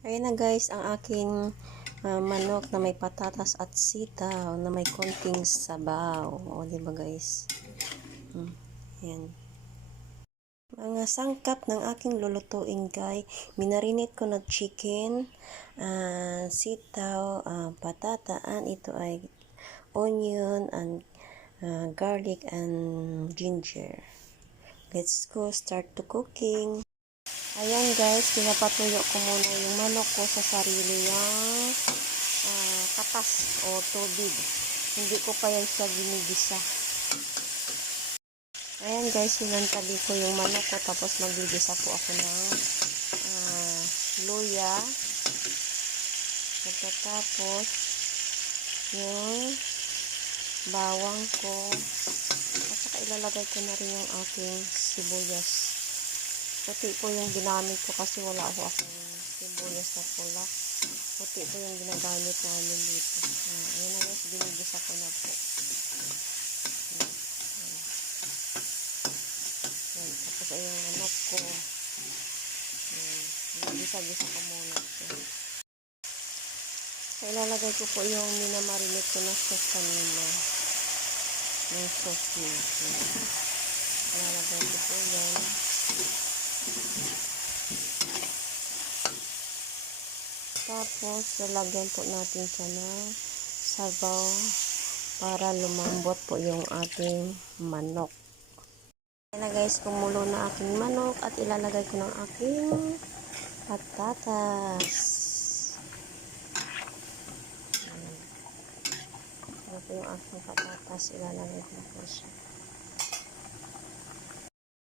Ayan na guys, ang aking manok na may patatas at sitaw na may konting sabaw. O, diba guys? Ayan. Mga sangkap ng aking lulutuin guys, minarinate ko na chicken, sitaw, patataan. Ito ay onion and garlic and ginger. Let's go start to cooking. Ayan guys, pinapatuyo ko muna yung manok ko sa sarili yung katas o tubig. Hindi ko pa yan siya ginigisa. Ayan guys, sinantali ko yung manok ko tapos magigisa po ako ng luya. Pagkatapos yung bawang ko. At saka ilalagay ko na rin yung aking sibuyas. Puti po yung ginamit ko kasi wala akong sibuyas na pula. Puti po yung ginagamit namin dito. Ayan na guys, binigisa ko na po. Ayan, tapos ay yung manok ko. Binigisa-gisa ko muna ito. So, ilalagay ko po yung minamarinate ko na sauce kanina. Yung sauce niya. Ilalagay ko po yan. Tapos, lalagyan po natin siya ng sabaw para lumambot po yung ating manok. Ayan na guys, kumulo na aking manok at ilalagay ko ng aking patatas. Ano po yung aking patatas, ilalagay ko po siya.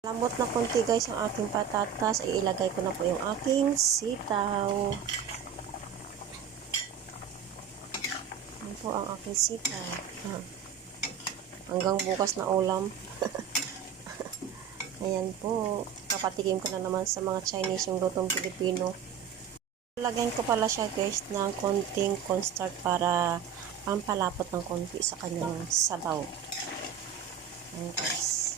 Lambot na konti guys ang aking patatas, ay ilagay ko na po yung aking sitaw. Yan po ang aking sitaw. Hanggang bukas na ulam. Ayan po. Papatikim ko na naman sa mga Chinese yung lutong Pilipino. Lagyan ko pala siya guys ng konting cornstarch para pampalapot ng konti sa kanyang sabaw. Ayan guys.